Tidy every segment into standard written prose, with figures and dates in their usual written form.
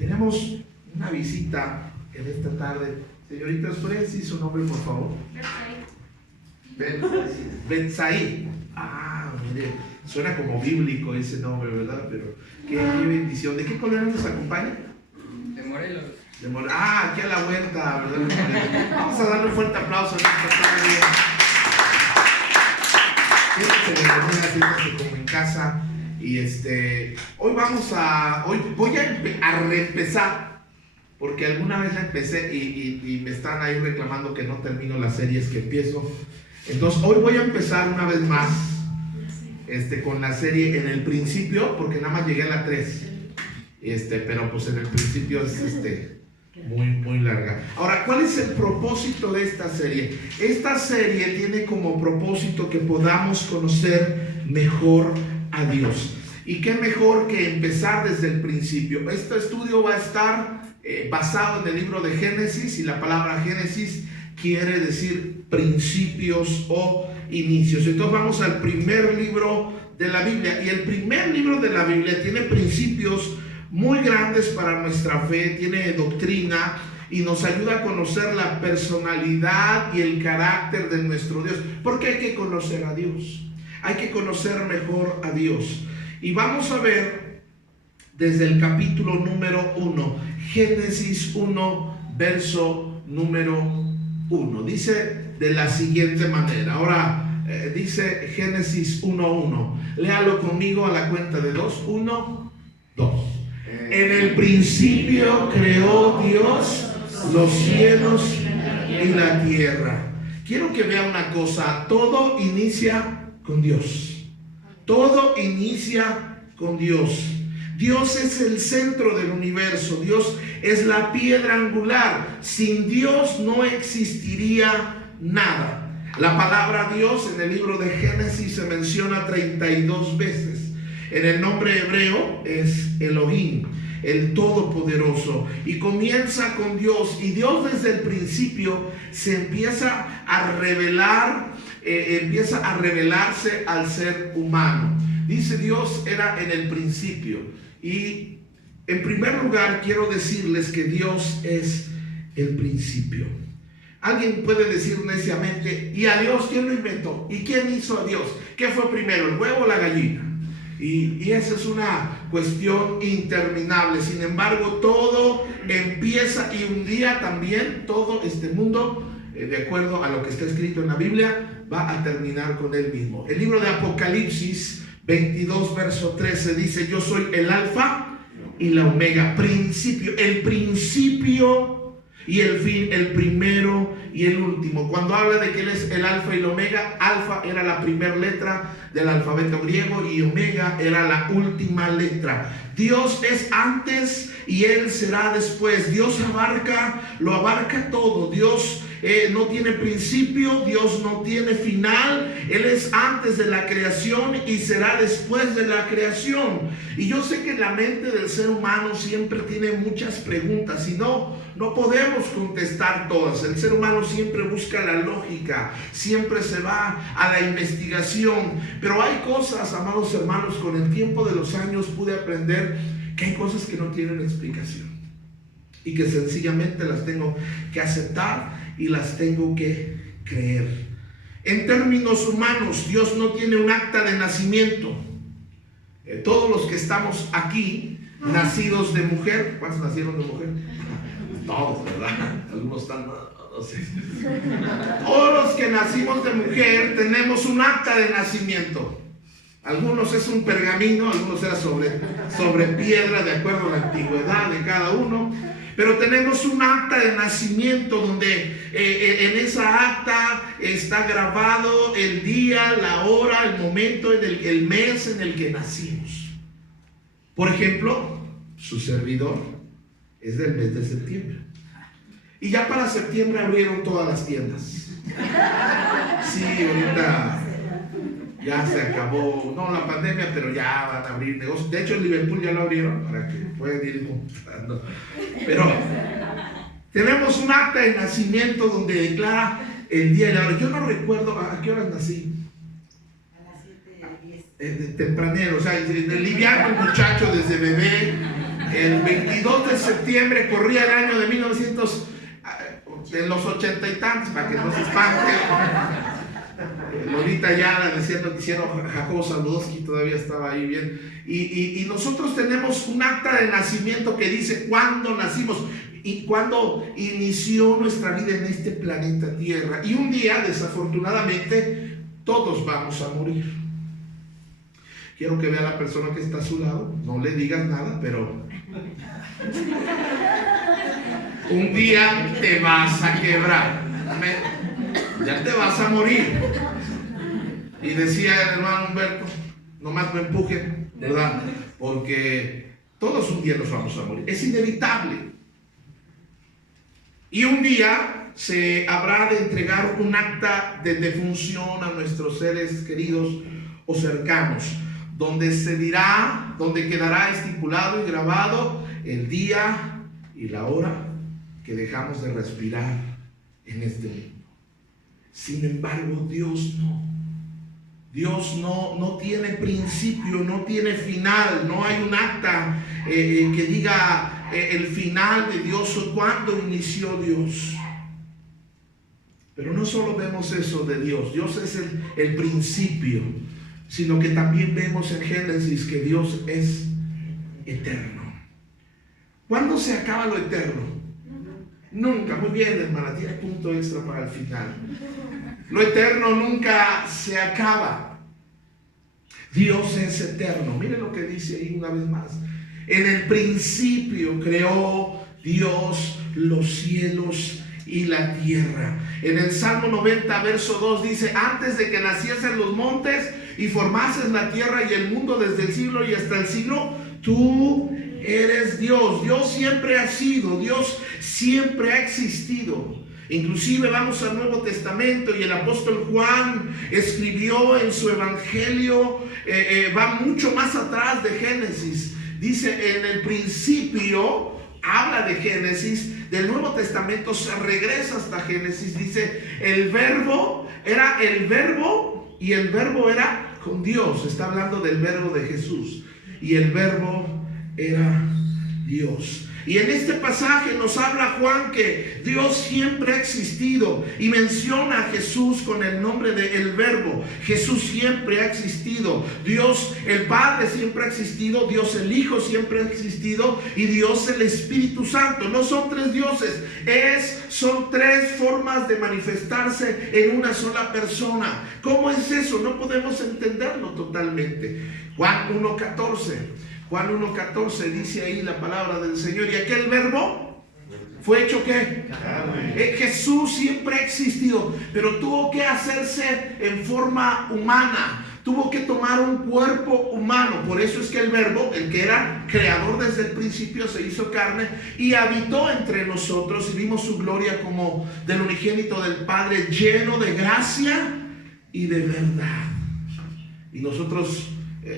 Tenemos una visita en esta tarde. Señorita, ¿puede decir su nombre, por favor? Betsaí. Ah, mire, suena como bíblico ese nombre, ¿verdad? Pero qué bendición. ¿De qué colonia nos acompaña? De Morelos. De Morelos. Ah, aquí a la vuelta, ¿verdad? Vamos a darle un fuerte aplauso a esta tarde. Siéntese como en casa. Y hoy voy a reempezar, porque alguna vez la empecé y me están ahí reclamando que no termino las series que empiezo. Entonces hoy voy a empezar una vez más con la serie en el principio, porque nada más llegué a la 3, pero pues en el principio es muy larga. Ahora, ¿cuál es el propósito de esta serie? Esta serie tiene como propósito que podamos conocer mejor a Dios. Y qué mejor que empezar desde el principio. Este estudio va a estar basado en el libro de Génesis, y la palabra Génesis quiere decir principios o inicios. Entonces vamos al primer libro de la Biblia, y el primer libro de la Biblia tiene principios muy grandes para nuestra fe, tiene doctrina y nos ayuda a conocer la personalidad y el carácter de nuestro Dios, porque hay que conocer a Dios, hay que conocer mejor a Dios. Y vamos a ver desde el capítulo número 1, Génesis 1, verso número 1. Dice de la siguiente manera. Ahora dice Génesis 1:1. Léalo conmigo a la cuenta de 2. 1, 2. En el principio creó Dios los cielos y la tierra. Quiero que vea una cosa. Todo inicia con Dios. Todo inicia con Dios. Dios es el centro del universo. Dios es la piedra angular. Sin Dios no existiría nada. La palabra Dios en el libro de Génesis se menciona 32 veces. En el nombre hebreo es Elohim, el Todopoderoso, y comienza con Dios. Y Dios desde el principio se empieza a revelar, empieza a revelarse al ser humano. Dice Dios era en el principio. Y en primer lugar quiero decirles que Dios es el principio. Alguien puede decir neciamente: ¿y a Dios quién lo inventó? ¿Y quién hizo a Dios? ¿Qué fue primero, el huevo o la gallina? Y esa es una cuestión interminable. Sin embargo, todo empieza, y un día también todo este mundo, de acuerdo a lo que está escrito en la Biblia, va a terminar con él mismo. El libro de Apocalipsis 22, verso 13 dice: yo soy el alfa y la omega, principio, el principio y el fin, el primero y el último. Cuando habla de que él es el alfa y el omega, alfa era la primera letra del alfabeto griego y omega era la última letra. Dios es antes y él será después. Dios lo abarca todo. Dios no tiene principio, Dios no tiene final. Él es antes de la creación y será después de la creación. Y yo sé que la mente del ser humano siempre tiene muchas preguntas y no podemos contestar todas. El ser humano siempre busca la lógica, siempre se va a la investigación. Pero hay cosas, amados hermanos, con el tiempo de los años pude aprender que hay cosas que no tienen explicación y que sencillamente las tengo que aceptar y las tengo que creer. En términos humanos, Dios no tiene un acta de nacimiento. Todos los que estamos aquí, nacidos de mujer, ¿cuántos nacieron de mujer? Todos, ¿verdad? Algunos están, no sé. Todos los que nacimos de mujer tenemos un acta de nacimiento. Algunos es un pergamino, algunos era sobre piedra, de acuerdo a la antigüedad de cada uno. Pero tenemos un acta de nacimiento donde en esa acta está grabado el día, la hora, el momento, el mes en el que nacimos. Por ejemplo, su servidor es del mes de septiembre. Y ya para septiembre abrieron todas las tiendas. Sí, ahorita ya se acabó, no la pandemia, pero ya van a abrir negocios. De hecho, en Liverpool ya lo abrieron para que puedan ir comprando. Pero tenemos un acta de nacimiento donde declara el día y la hora. Yo no recuerdo a qué horas nací. A las 7:10. Tempranero, o sea, liviano el muchacho desde bebé. El 22 de septiembre corría el año de 1900, en los 80 y tantos, para que no se espante. Lolita Ayala diciendo Jacobo Saludowski todavía estaba ahí bien. Y nosotros tenemos un acta de nacimiento que dice cuándo nacimos y cuándo inició nuestra vida en este planeta Tierra. Y un día, desafortunadamente, todos vamos a morir. Quiero que vea a la persona que está a su lado. No le digas nada, pero un día te vas a quebrar. Ya te vas a morir. Y decía el hermano Humberto, nomás me empujen, ¿verdad? Porque todos un día nos vamos a morir. Es inevitable. Y un día se habrá de entregar un acta de defunción a nuestros seres queridos o cercanos, donde se dirá, donde quedará estipulado y grabado el día y la hora que dejamos de respirar en este mundo. Sin embargo, Dios no. Dios no tiene principio, no tiene final, no hay un acta que diga el final de Dios o cuándo inició Dios. Pero no solo vemos eso de Dios, Dios es el principio, sino que también vemos en Génesis que Dios es eterno. ¿Cuándo se acaba lo eterno? Nunca. Muy bien, hermana, tiene punto extra para el final. Lo eterno nunca se acaba. Dios es eterno. Miren lo que dice ahí una vez más. En el principio creó Dios los cielos y la tierra. En el Salmo 90, verso 2 dice: antes de que naciesen los montes y formases la tierra y el mundo desde el siglo y hasta el siglo, tú eres Dios. Dios siempre ha sido, Dios siempre ha existido. Inclusive vamos al Nuevo Testamento y el apóstol Juan escribió en su evangelio, va mucho más atrás de Génesis. Dice, en el principio, habla de Génesis, del Nuevo Testamento se regresa hasta Génesis. Dice, el verbo era el verbo y el verbo era con Dios. Está hablando del verbo de Jesús y el verbo era Dios. Y en este pasaje nos habla Juan que Dios siempre ha existido y menciona a Jesús con el nombre de el Verbo. Jesús siempre ha existido. Dios el Padre siempre ha existido. Dios el Hijo siempre ha existido. Y Dios el Espíritu Santo. No son tres dioses. Son tres formas de manifestarse en una sola persona. ¿Cómo es eso? No podemos entenderlo totalmente. Juan 1:14. Juan 1:14 dice ahí la palabra del Señor. Y aquel verbo fue hecho ¿qué? Jesús siempre ha existido, pero tuvo que hacerse en forma humana. Tuvo que tomar un cuerpo humano. Por eso es que el verbo, el que era creador desde el principio, se hizo carne y habitó entre nosotros y vimos su gloria como del unigénito del Padre, lleno de gracia y de verdad. Y nosotros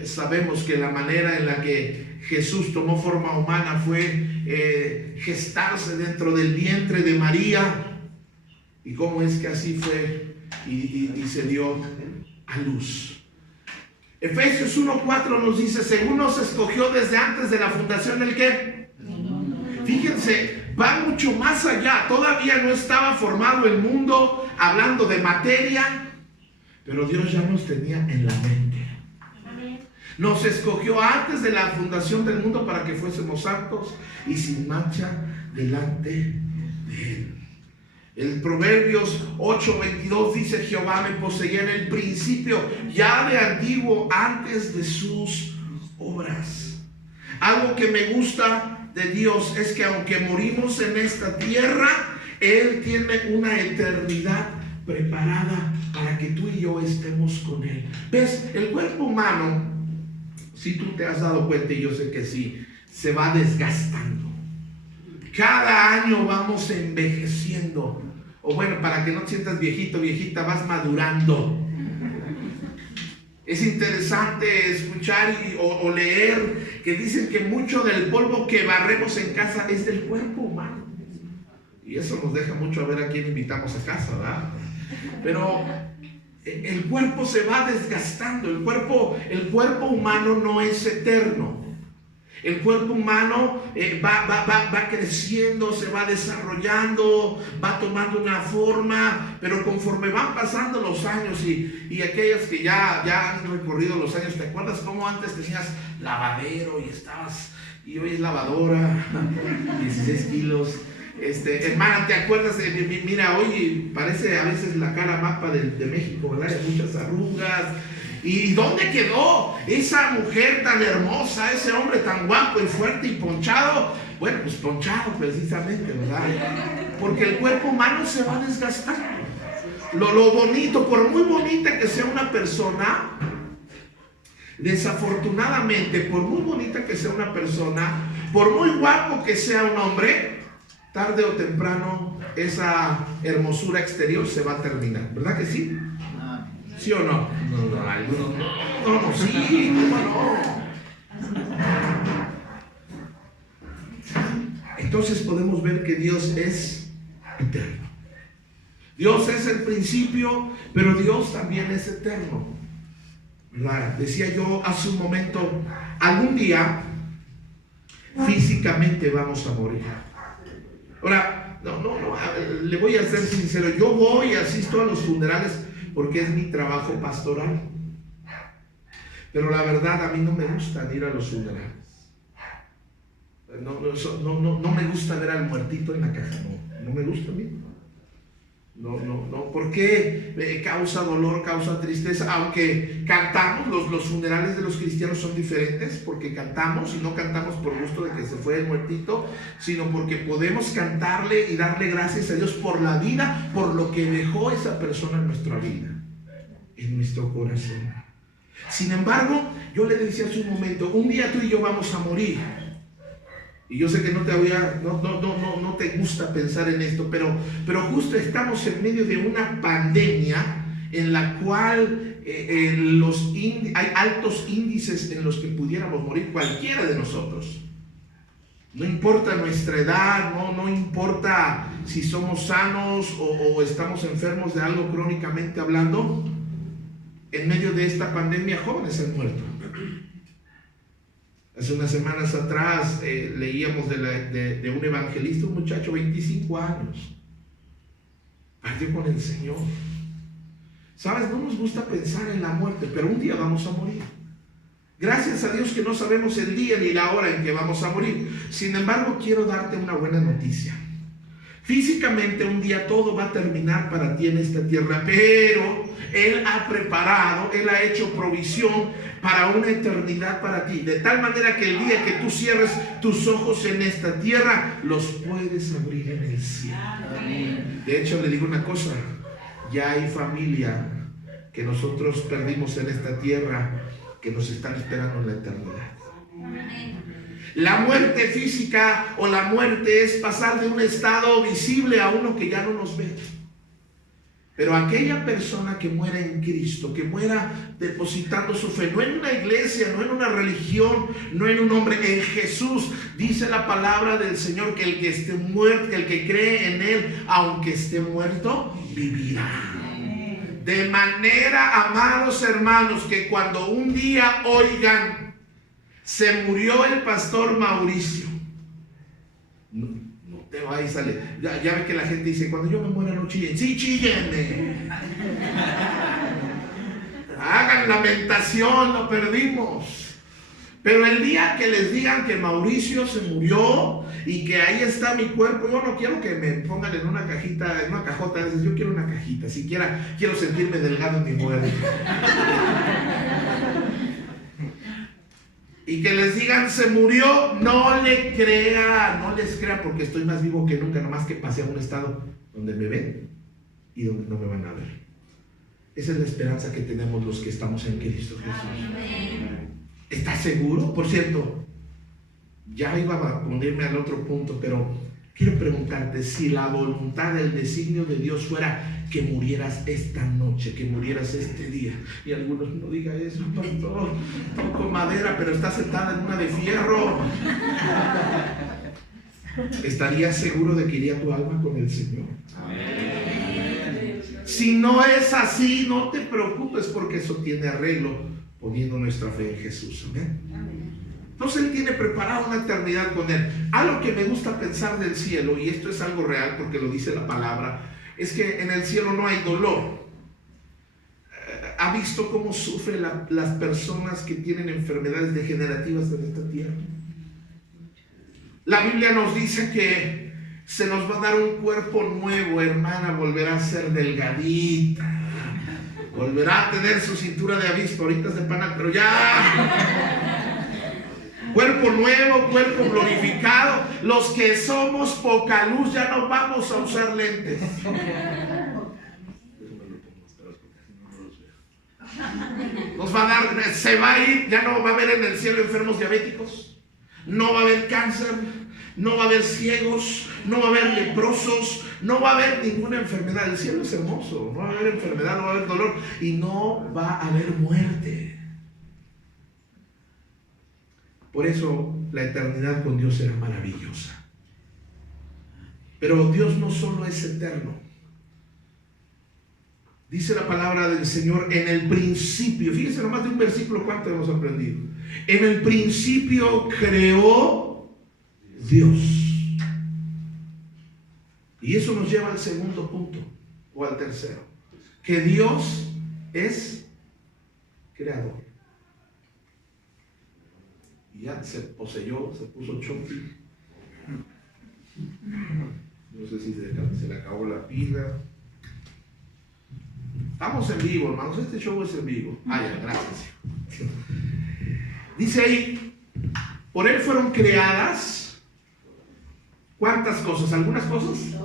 sabemos que la manera en la que Jesús tomó forma humana fue gestarse dentro del vientre de María. Y cómo es que así fue y se dio a luz. Efesios 1:4 nos dice: según nos escogió desde antes de la fundación del ¿qué? Fíjense, va mucho más allá. Todavía no estaba formado el mundo, hablando de materia, pero Dios ya nos tenía en la mente. Nos escogió antes de la fundación del mundo para que fuésemos santos y sin mancha delante de Él. El Proverbios 8:22 dice: Jehová me poseía en el principio, ya de antiguo, antes de sus obras. Algo que me gusta de Dios es que aunque morimos en esta tierra, Él tiene una eternidad preparada para que tú y yo estemos con Él. ¿Ves? El cuerpo humano, si tú te has dado cuenta, y yo sé que sí, se va desgastando. Cada año vamos envejeciendo. O bueno, para que no te sientas viejito, viejita, vas madurando. Es interesante escuchar o leer que dicen que mucho del polvo que barremos en casa es del cuerpo humano. Y eso nos deja mucho a ver a quién invitamos a casa, ¿verdad? Pero el cuerpo se va desgastando. El cuerpo humano no es eterno. El cuerpo humano va creciendo, se va desarrollando, va tomando una forma, pero conforme van pasando los años y aquellos que ya han recorrido los años, ¿te acuerdas cómo antes tenías lavadero y hoy es lavadora, 16 kilos? Hermana, ¿te acuerdas? Mira, hoy parece a veces la cara mapa de México, ¿verdad? Hay muchas arrugas. ¿Y dónde quedó esa mujer tan hermosa, ese hombre tan guapo y fuerte y ponchado? Bueno, pues ponchado precisamente, ¿verdad? Porque el cuerpo humano se va desgastando. Lo bonito, por muy bonita que sea una persona, desafortunadamente, por muy bonita que sea una persona, por muy guapo que sea un hombre, tarde o temprano esa hermosura exterior se va a terminar, ¿verdad que sí? ¿Sí o no? No, sí, ¿cómo no? Entonces podemos ver que Dios es eterno. Dios es el principio, pero Dios también es eterno, ¿verdad? Decía yo hace un momento, algún día físicamente vamos a morir. Ahora, no, le voy a ser sincero, yo voy y asisto a los funerales porque es mi trabajo pastoral. Pero la verdad, a mí no me gusta ir a los funerales. No me gusta ver al muertito en la caja, no me gusta a mí. No, porque causa dolor, causa tristeza, aunque cantamos, los funerales de los cristianos son diferentes, porque cantamos y no cantamos por gusto de que se fue el muertito, sino porque podemos cantarle y darle gracias a Dios por la vida, por lo que dejó esa persona en nuestra vida, en nuestro corazón. Sin embargo, yo le decía hace un momento, un día tú y yo vamos a morir. Y yo sé que no te gusta pensar en esto, pero justo estamos en medio de una pandemia en la cual hay altos índices en los que pudiéramos morir cualquiera de nosotros. No importa nuestra edad, no importa si somos sanos o estamos enfermos de algo crónicamente hablando. En medio de esta pandemia, jóvenes han muerto. Hace unas semanas atrás leíamos de un evangelista, un muchacho, 25 años. Partió con el Señor. ¿Sabes? No nos gusta pensar en la muerte, pero un día vamos a morir. Gracias a Dios que no sabemos el día ni la hora en que vamos a morir. Sin embargo, quiero darte una buena noticia. Físicamente un día todo va a terminar para ti en esta tierra, pero Él ha preparado, Él ha hecho provisión para una eternidad para ti, de tal manera que el día que tú cierres tus ojos en esta tierra, los puedes abrir en el cielo. De hecho, le digo una cosa, ya hay familia que nosotros perdimos en esta tierra que nos están esperando en la eternidad. La muerte física o la muerte es pasar de un estado visible a uno que ya no nos ve. Pero aquella persona que muera en Cristo, que muera depositando su fe, no en una iglesia, no en una religión, no en un hombre, en Jesús, dice la palabra del Señor que el que esté muerto, que el que cree en Él, aunque esté muerto, vivirá. De manera, amados hermanos, que cuando un día oigan, se murió el pastor Mauricio, no te vayas a salir. Ya ve que la gente dice, cuando yo me muera no chillen. Sí, chillen. Hagan lamentación, lo perdimos. Pero el día que les digan que Mauricio se murió y que ahí está mi cuerpo, yo no quiero que me pongan en una cajita, en una cajota. Yo quiero una cajita, siquiera quiero sentirme delgado en mi muerte. Y que les digan se murió, no les crea porque estoy más vivo que nunca, nomás que pasé a un estado donde me ven y donde no me van a ver. Esa es la esperanza que tenemos los que estamos en Cristo Jesús. ¿Estás seguro? Por cierto, ya iba a ponerme al otro punto, pero quiero preguntarte si la voluntad, el designio de Dios fuera que murieras esta noche, que murieras este día. Y algunos no digan eso, pastor, toco madera, pero está sentada en una de fierro. ¿Estarías seguro de que iría tu alma con el Señor? Amén. Si no es así, no te preocupes porque eso tiene arreglo poniendo nuestra fe en Jesús. Amén. Entonces Él tiene preparada una eternidad con Él. Algo que me gusta pensar del cielo, y esto es algo real porque lo dice la palabra, es que en el cielo no hay dolor. ¿Ha visto cómo sufren las personas que tienen enfermedades degenerativas en esta tierra? La Biblia nos dice que se nos va a dar un cuerpo nuevo, hermana, volverá a ser delgadita, volverá a tener su cintura de avispa, ahorita es de pana, pero ya. Cuerpo nuevo, cuerpo glorificado. Los que somos poca luz ya no vamos a usar lentes. Nos va a dar, se va a ir, ya no va a haber en el cielo enfermos diabéticos, no va a haber cáncer, no va a haber ciegos, no va a haber leprosos, no va a haber ninguna enfermedad. El cielo es hermoso, no va a haber enfermedad, no va a haber dolor y no va a haber muerte. Por eso la eternidad con Dios será maravillosa. Pero Dios no solo es eterno. Dice la palabra del Señor en el principio. Fíjense nomás de un versículo cuánto hemos aprendido. En el principio creó Dios. Y eso nos lleva al segundo punto o al tercero. Que Dios es creador. Y ya se poseyó, se puso chompi. No sé si se le acabó la pila. Estamos en vivo, hermanos. Este show es en vivo. Ya, gracias. Dice ahí, por Él fueron creadas, ¿cuántas cosas? ¿Algunas cosas?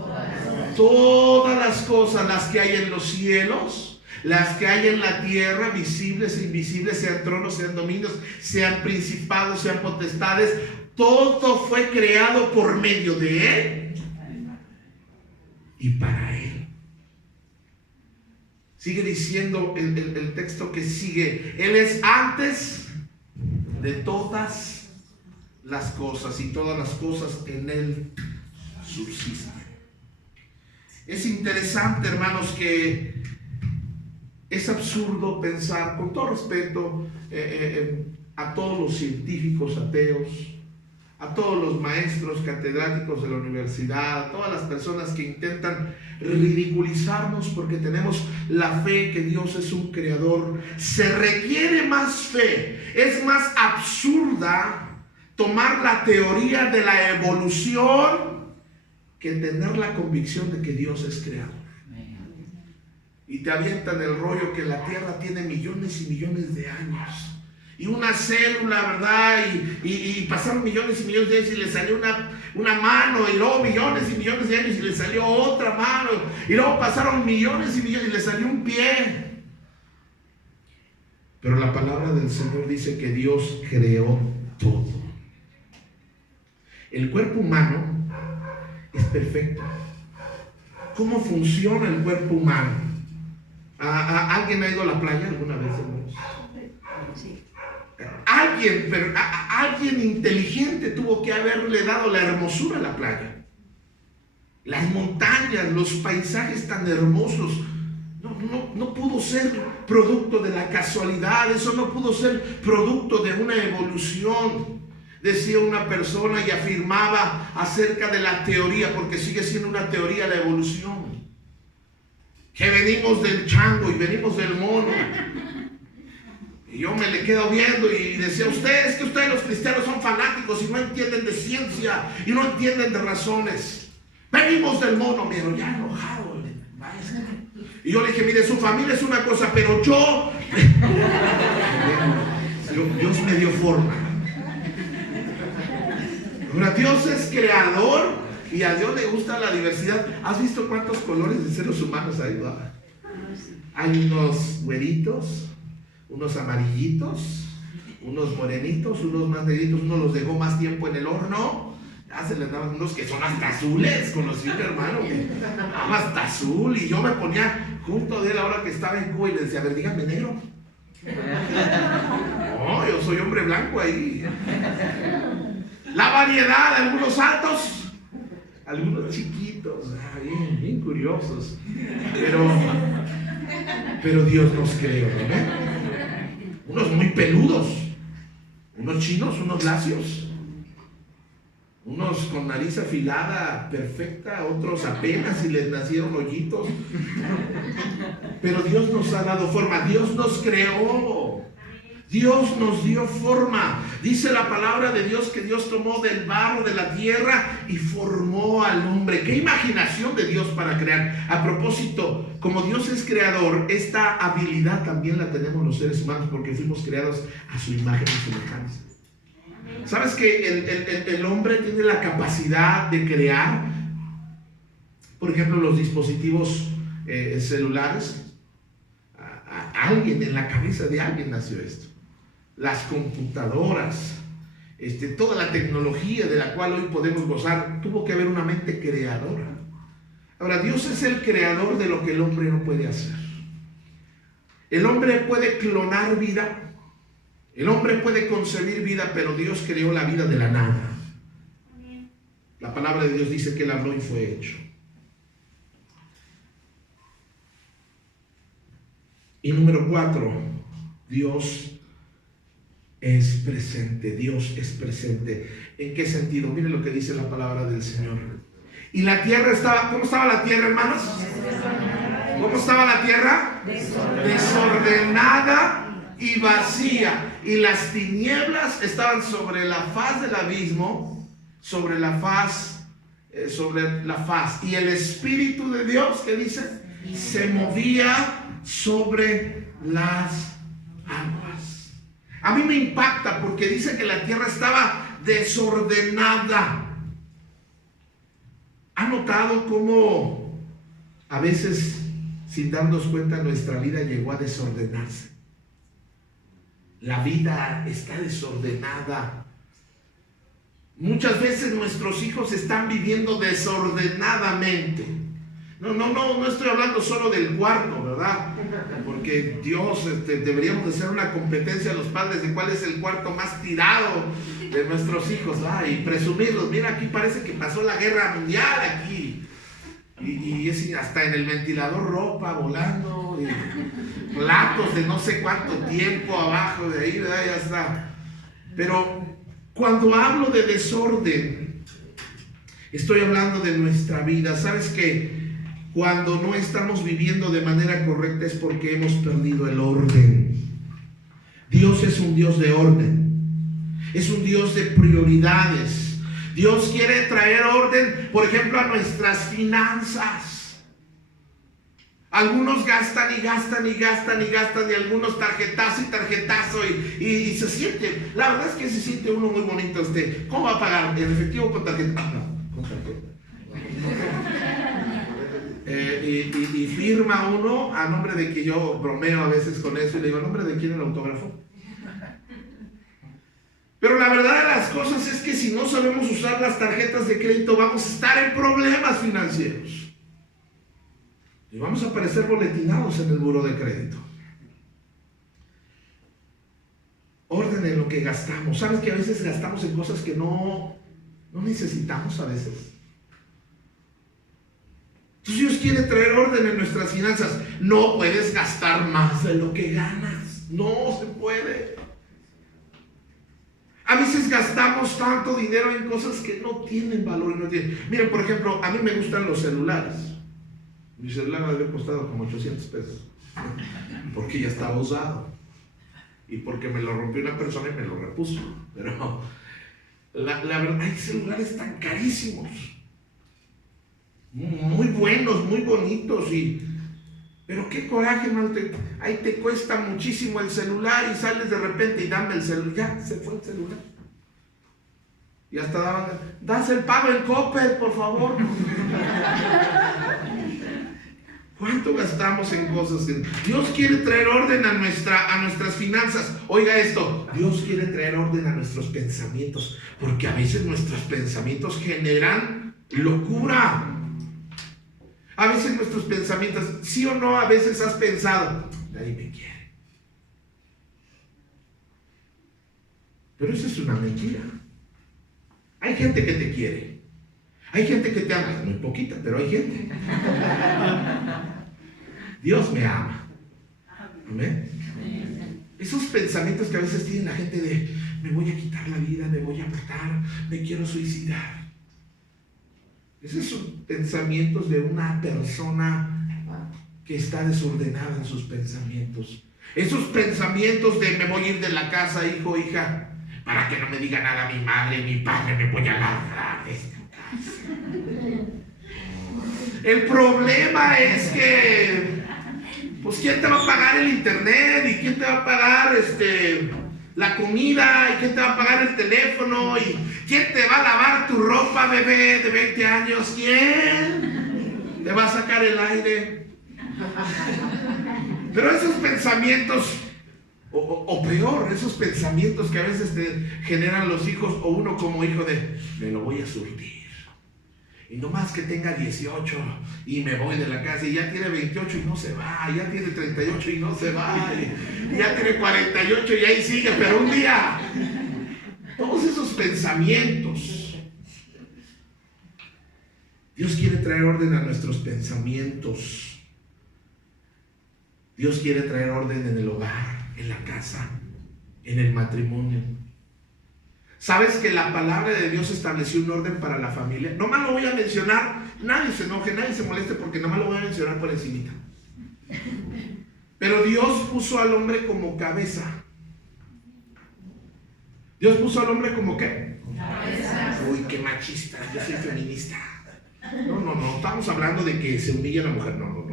Todas las cosas, las que hay en los cielos, las que hay en la tierra, visibles e invisibles, sean tronos, sean dominios, sean principados, sean potestades, todo fue creado por medio de Él y para Él. Sigue diciendo el texto que sigue, Él es antes de todas las cosas y todas las cosas en Él subsisten. Es interesante, hermanos, que es absurdo pensar, con todo respeto a todos los científicos ateos, a todos los maestros catedráticos de la universidad, a todas las personas que intentan ridiculizarnos porque tenemos la fe que Dios es un creador. Se requiere más fe. Es más absurda tomar la teoría de la evolución que tener la convicción de que Dios es creador. Y te avientan el rollo que la tierra tiene millones y millones de años. Y una célula, ¿verdad? Y pasaron millones y millones de años y le salió una mano, y luego millones y millones de años y le salió otra mano, y luego pasaron millones y millones y le salió un pie. Pero la palabra del Señor dice que Dios creó todo. El cuerpo humano es perfecto. ¿Cómo funciona el cuerpo humano? ¿Alguien ha ido a la playa alguna vez, hermanos? Sí. Alguien inteligente tuvo que haberle dado la hermosura a la playa. Las montañas, los paisajes tan hermosos, no pudo ser producto de la casualidad, eso no pudo ser producto de una evolución. Decía una persona y afirmaba acerca de la teoría, porque sigue siendo una teoría la evolución, que venimos del chango y venimos del mono. Y yo me le quedo viendo y decía, ustedes los cristianos son fanáticos y no entienden de ciencia y no entienden de razones. Venimos del mono, me dijo, ya enojado. Y yo le dije, mire, su familia es una cosa, pero yo Dios me dio forma. Ahora, Dios es creador y a Dios le gusta la diversidad. ¿Has visto cuántos colores de seres humanos hay? Hay unos güeritos, unos amarillitos, unos morenitos, unos más negritos, unos los dejó más tiempo en el horno, ya se les daban unos que son hasta azules, conocí a mi hermano, hasta azul, y yo me ponía junto de él ahora que estaba en Cuba y le decía, a ver, dígame negro. No, yo soy hombre blanco ahí. La variedad, algunos altos, algunos chiquitos, bien curiosos, pero Dios nos creó, ¿no? Unos muy peludos, Unos chinos, unos lacios, unos con nariz afilada, perfecta, otros apenas si les nacieron hoyitos. Pero Dios nos ha dado forma, Dios nos creó, Dios nos dio forma. Dice la palabra de Dios que Dios tomó del barro de la tierra y formó al hombre. ¡Qué imaginación de Dios para crear! A propósito, como Dios es creador, esta habilidad también la tenemos los seres humanos porque fuimos creados a su imagen y semejanza. ¿Sabes que el hombre tiene la capacidad de crear? Por ejemplo, los dispositivos celulares. Alguien, en la cabeza de alguien nació esto. Las computadoras, toda la tecnología de la cual hoy podemos gozar, tuvo que haber una mente creadora. Ahora, Dios es el creador de lo que el hombre no puede hacer. El hombre puede clonar vida, el hombre puede concebir vida, pero Dios creó la vida de la nada. La palabra de Dios dice que Él habló y fue hecho. Y número 4, Dios es presente. Dios es presente. ¿En qué sentido? Miren lo que dice la palabra del Señor. Y la tierra estaba, ¿cómo estaba la tierra, hermanos? ¿Cómo estaba la tierra? Desordenada y vacía. Y las tinieblas estaban sobre la faz del abismo, sobre la faz. Y el Espíritu de Dios, ¿qué dice? Se movía sobre las aguas. A mí me impacta porque dice que la tierra estaba desordenada. ¿Ha notado cómo a veces, sin darnos cuenta, nuestra vida llegó a desordenarse? La vida está desordenada. Muchas veces nuestros hijos están viviendo desordenadamente. No estoy hablando solo del cuarto, ¿verdad? Porque Dios, deberíamos de hacer una competencia a los padres de cuál es el cuarto más tirado de nuestros hijos, ¿verdad? Y presumirlos. Mira, aquí parece que pasó la guerra mundial aquí. Y es hasta en el ventilador ropa volando, y platos de no sé cuánto tiempo abajo de ahí, ¿verdad? Ya está. Pero cuando hablo de desorden, estoy hablando de nuestra vida. ¿Sabes qué? Cuando no estamos viviendo de manera correcta es porque hemos perdido el orden. Dios es un Dios de orden. Es un Dios de prioridades. Dios quiere traer orden, por ejemplo, a nuestras finanzas. Algunos gastan y gastan y gastan y gastan, y algunos tarjetazo y tarjetazo, y se siente, la verdad es que se siente uno muy bonito. ¿Cómo va a pagar? ¿En efectivo o con tarjeta? No, con tarjeta. Y firma uno a nombre de, que yo bromeo a veces con eso y le digo, ¿a nombre de quién el autógrafo? Pero la verdad de las cosas es que si no sabemos usar las tarjetas de crédito vamos a estar en problemas financieros y vamos a aparecer boletinados en el buró de crédito. Orden en lo que gastamos. ¿Sabes que a veces gastamos en cosas que no necesitamos a veces? Entonces Dios quiere traer orden en nuestras finanzas. No puedes gastar más de lo que ganas. No se puede. A veces gastamos tanto dinero en cosas que no tienen valor y no tienen. Miren, por ejemplo, a mí me gustan los celulares. Mi celular me había costado como 800 pesos. Porque ya estaba usado. Y porque me lo rompió una persona y me lo repuso. Pero la verdad, hay celulares tan carísimos. Muy buenos, muy bonitos, pero qué coraje, hermano. Ahí te cuesta muchísimo el celular y sales de repente y dame el celular. Ya se fue el celular. Y hasta das el pago en Coppel, por favor. ¿Cuánto gastamos en cosas? Dios quiere traer orden a nuestras finanzas. Oiga esto, Dios quiere traer orden a nuestros pensamientos, porque a veces nuestros pensamientos generan locura. A veces nuestros pensamientos, sí o no, a veces has pensado, nadie me quiere. Pero eso es una mentira. Hay gente que te quiere. Hay gente que te ama, muy poquita, pero hay gente. Dios me ama. Amén. Esos pensamientos que a veces tiene la gente de me voy a quitar la vida, me voy a matar, me quiero suicidar. Esos son pensamientos de una persona que está desordenada en sus pensamientos. Esos pensamientos de me voy a ir de la casa, hijo, hija, para que no me diga nada mi madre y mi padre, me voy a largar de esta casa. El problema es que, pues, ¿quién te va a pagar el internet? ¿Y quién te va a pagar la comida? ¿Y quién te va a pagar el teléfono? ¿Y quién te va a lavar tu ropa, bebé de 20 años? ¿Quién te va a sacar el aire? Pero esos pensamientos, o peor, esos pensamientos que a veces te generan los hijos, o uno como hijo de me lo voy a surtir. Y no más que tenga 18 y me voy de la casa, y ya tiene 28 y no se va, ya tiene 38 y no se va, y ya tiene 48 y ahí sigue, pero un día, todos esos pensamientos, Dios quiere traer orden a nuestros pensamientos. Dios quiere traer orden en el hogar, en la casa, en el matrimonio. ¿Sabes que la palabra de Dios estableció un orden para la familia? No me lo voy a mencionar, nadie se enoje, nadie se moleste porque no me lo voy a mencionar por encimita. Pero Dios puso al hombre como cabeza. ¿Dios puso al hombre como qué? Cabeza. Uy, qué machista, yo soy feminista. No, estamos hablando de que se humilla a la mujer, no.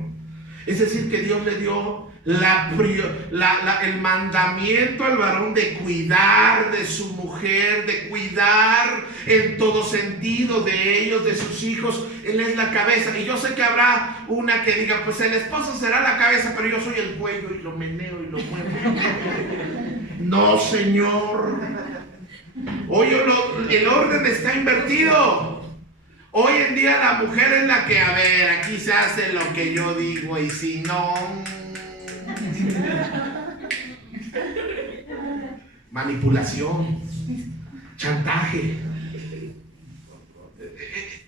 Es decir, que Dios le dio el mandamiento al varón de cuidar de su mujer, de cuidar en todo sentido de ellos, de sus hijos. Él es la cabeza. Y yo sé que habrá una que diga, pues el esposo será la cabeza, pero yo soy el cuello y lo meneo y lo muevo. No, Señor. Hoy el orden está invertido. Hoy en día la mujer es la que, a ver, aquí se hace lo que yo digo y si no... Manipulación, chantaje.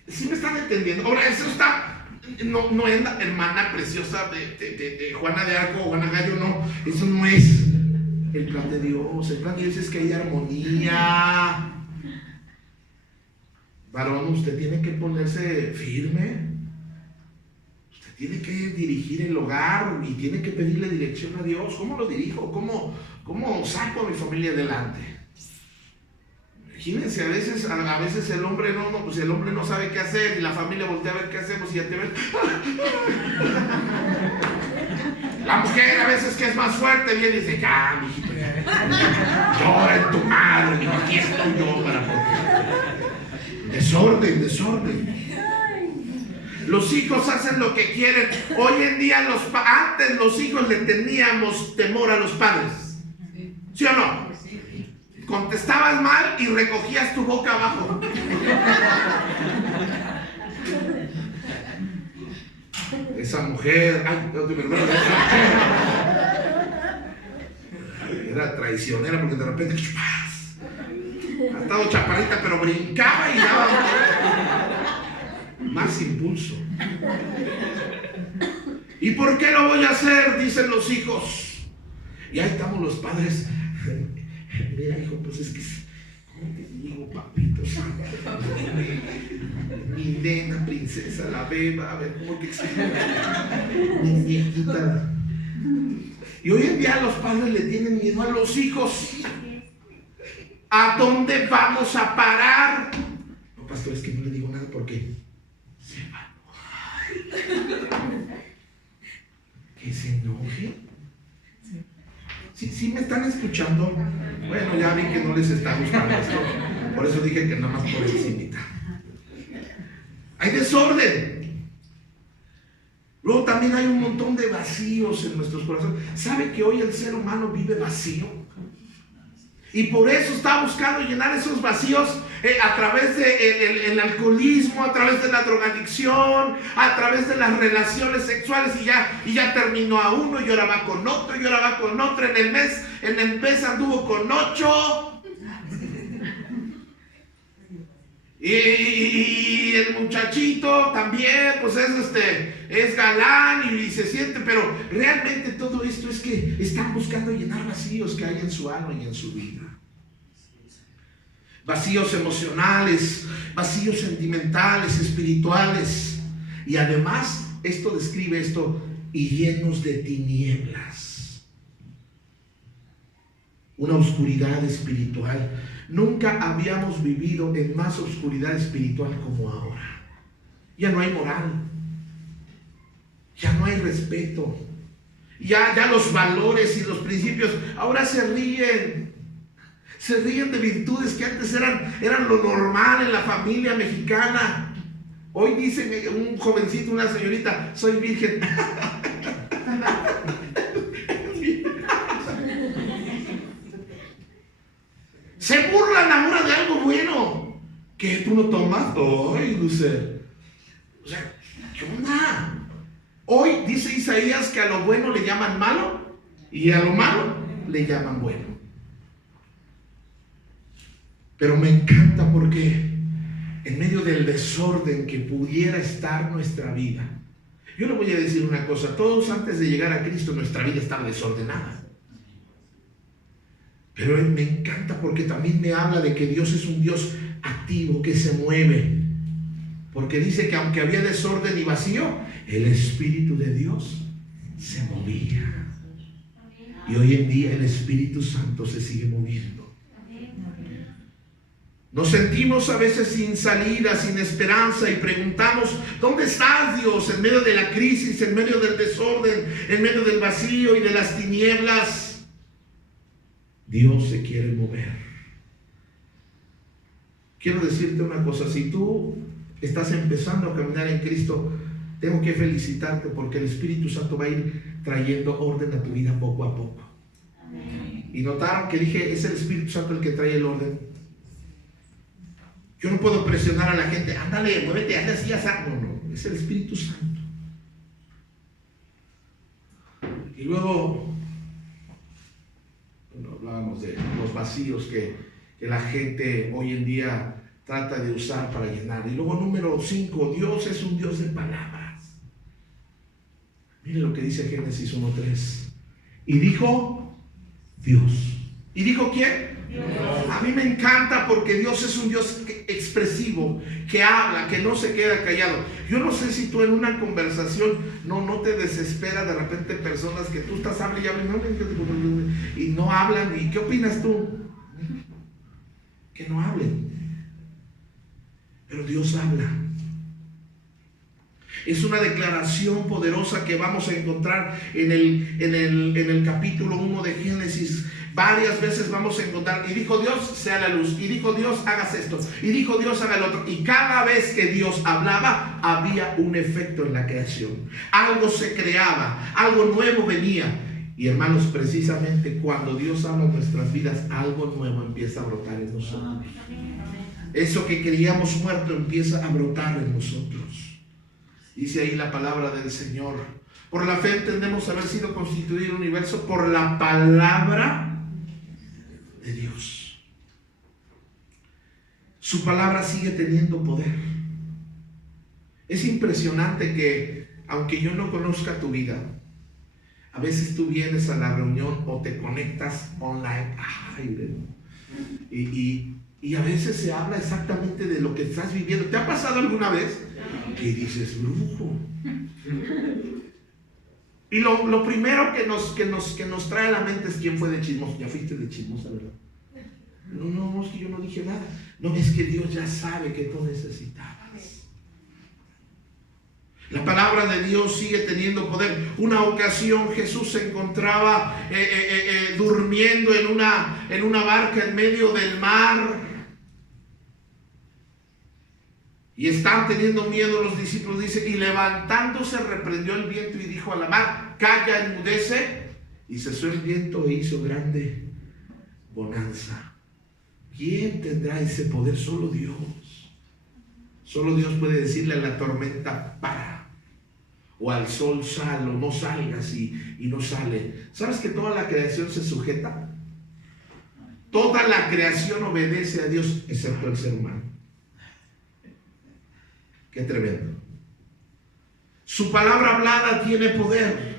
¿Sí me están entendiendo? Ahora, eso está... No es la hermana preciosa de Juana de Arco o Juana Gallo, no. Eso no es el plan de Dios. El plan de Dios es que haya armonía. Varón, usted tiene que ponerse firme. Usted tiene que dirigir el hogar y tiene que pedirle dirección a Dios. ¿Cómo lo dirijo? ¿Cómo saco a mi familia adelante? Imagínense, a veces el hombre pues el hombre no sabe qué hacer y la familia voltea a ver qué hacemos y ya te ven. La mujer a veces que es más fuerte viene y dice, ya, mijito, llora en tu madre, y aquí estoy yo para proteger. Desorden. Los hijos hacen lo que quieren. Hoy en día, antes los hijos le teníamos temor a los padres. ¿Sí o no? Contestabas mal y recogías tu boca abajo. Esa mujer, era traicionera porque de repente ha estado chaparrita, pero brincaba y daba más impulso. ¿Y por qué lo voy a hacer? Dicen los hijos. Y ahí estamos los padres. Mira, hijo, pues es que, ¿cómo te digo, papito? Mi nena, princesa, la beba, a ver, ¿cómo te explico? Mi viejita. Y hoy en día los padres le tienen miedo a los hijos. ¿A dónde vamos a parar? No, pastor, es que no le digo nada porque se va a enojar. ¿Que se enoje? ¿Sí me están escuchando? Bueno, ya vi que no les está gustando esto. Por eso dije que nada más por encimita. Hay desorden. Luego también hay un montón de vacíos en nuestros corazones. ¿Sabe que hoy el ser humano vive vacío? Y por eso está buscando llenar esos vacíos a través del alcoholismo, a través de la drogadicción, a través de las relaciones sexuales, y ya terminó a uno y ahora va con otro y ahora va con otro. En el mes anduvo con 8 y el muchachito también, pues es galán y se siente, pero realmente todo esto es que están buscando llenar vacíos que hay en su alma y en su vida. Vacíos emocionales, vacíos sentimentales, espirituales. Y además, esto describe esto, y llenos de tinieblas. Una oscuridad espiritual. Nunca habíamos vivido en más oscuridad espiritual como ahora. Ya no hay moral. Ya no hay respeto. Ya los valores y los principios ahora se ríen. Se ríen de virtudes que antes eran lo normal en la familia mexicana. Hoy dicen un jovencito, una señorita, soy virgen. Se burlan ahora de algo bueno. ¿Qué? ¿Tú no tomas? ¡Ay, Lucer! O sea, ¿qué onda? Hoy dice Isaías que a lo bueno le llaman malo y a lo malo le llaman bueno. Pero me encanta porque en medio del desorden que pudiera estar nuestra vida, yo le voy a decir una cosa, todos antes de llegar a Cristo nuestra vida estaba desordenada. Pero me encanta porque también me habla de que Dios es un Dios activo, que se mueve. Porque dice que aunque había desorden y vacío, el Espíritu de Dios se movía. Y hoy en día el Espíritu Santo se sigue moviendo. Nos sentimos a veces sin salida, sin esperanza y preguntamos, ¿dónde estás, Dios? En medio de la crisis, en medio del desorden, en medio del vacío y de las tinieblas. Dios se quiere mover. Quiero decirte una cosa, si tú estás empezando a caminar en Cristo, tengo que felicitarte porque el Espíritu Santo va a ir trayendo orden a tu vida poco a poco. Amén. Y notaron que dije, es el Espíritu Santo el que trae el orden. Yo no puedo presionar a la gente, ándale, muévete, hazle así, así. No, es el Espíritu Santo. Y luego, bueno, hablábamos de los vacíos que la gente hoy en día trata de usar para llenar. Y luego número 5, Dios es un Dios de palabras. Mire lo que dice Génesis 1:3. Y dijo Dios. ¿Y dijo quién? Dios. A mí me encanta porque Dios es un Dios expresivo, que habla, que no se queda callado. Yo no sé si tú en una conversación no te desespera de repente personas que tú estás hablando y no hablan. ¿Y qué opinas tú? Que no hablen. Pero Dios habla. Es una declaración poderosa que vamos a encontrar en el capítulo 1 de Génesis. Varias veces vamos a encontrar, y dijo Dios, sea la luz, y dijo Dios, hagas esto, y dijo Dios, haga el otro. Y cada vez que Dios hablaba, había un efecto en la creación. Algo se creaba, algo nuevo venía. Y hermanos, precisamente cuando Dios habla en nuestras vidas, algo nuevo empieza a brotar en nosotros. Eso que creíamos muerto empieza a brotar en nosotros. Dice ahí la palabra del Señor. Por la fe entendemos haber sido constituido el universo por la palabra de Dios. Su palabra sigue teniendo poder. Es impresionante que, aunque yo no conozca tu vida, a veces tú vienes a la reunión o te conectas online. Y a veces se habla exactamente de lo que estás viviendo. ¿Te ha pasado alguna vez? Que dices, brujo. Y lo primero que nos trae a la mente es quién fue de chismoso. Ya fuiste de chismosa, ¿verdad? No, es que yo no dije nada. No, es que Dios ya sabe que tú necesitabas. La palabra de Dios sigue teniendo poder. Una ocasión Jesús se encontraba durmiendo en una barca en medio del mar. Y están teniendo miedo los discípulos, dice, y levantándose reprendió el viento y dijo a la mar, calla, enmudece. Y cesó el viento e hizo grande bonanza. ¿Quién tendrá ese poder? Solo Dios. Solo Dios puede decirle a la tormenta, para. O al sol, sal o no salgas y no sale. ¿Sabes que toda la creación se sujeta? Toda la creación obedece a Dios, excepto el ser humano. Qué tremendo. Su palabra hablada tiene poder.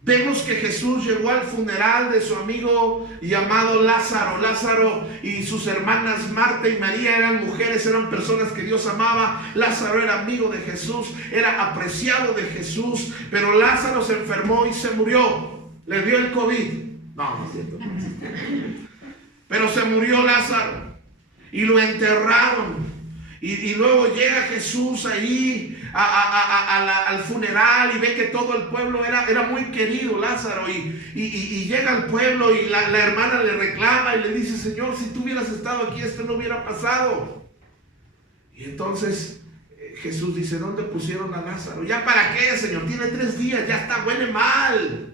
Vemos que Jesús llegó al funeral de su amigo llamado Lázaro. Lázaro y sus hermanas Marta y María eran mujeres, eran personas que Dios amaba. Lázaro era amigo de Jesús, era apreciado de Jesús, pero Lázaro se enfermó y se murió. Le dio el COVID. No, no es cierto. Pero se murió Lázaro y lo enterraron. Y luego llega Jesús ahí al funeral y ve que todo el pueblo era muy querido Lázaro, y llega al pueblo y la hermana le reclama y le dice: Señor, si tú hubieras estado aquí, esto no hubiera pasado. Y entonces Jesús dice: ¿dónde pusieron a Lázaro? ¿Ya para qué, Señor? Tiene 3 días, ya está, huele mal.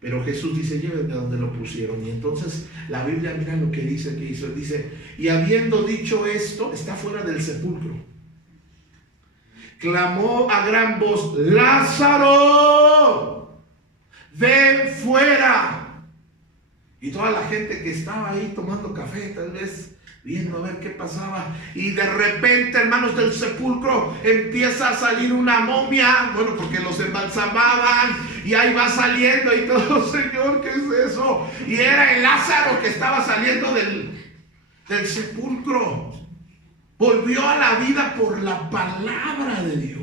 Pero Jesús dice: llévenme a donde lo pusieron. Y entonces la Biblia, mira lo que dice que hizo. Dice: y habiendo dicho esto, está fuera del sepulcro, clamó a gran voz: Lázaro, ven fuera. Y toda la gente que estaba ahí tomando café, tal vez viendo a ver qué pasaba, y de repente, hermanos, del sepulcro empieza a salir una momia. Bueno, porque los embalsamaban, y ahí va saliendo y todo. Señor, ¿qué es eso? Y era el Lázaro que estaba saliendo del sepulcro. Volvió a la vida por la palabra de Dios.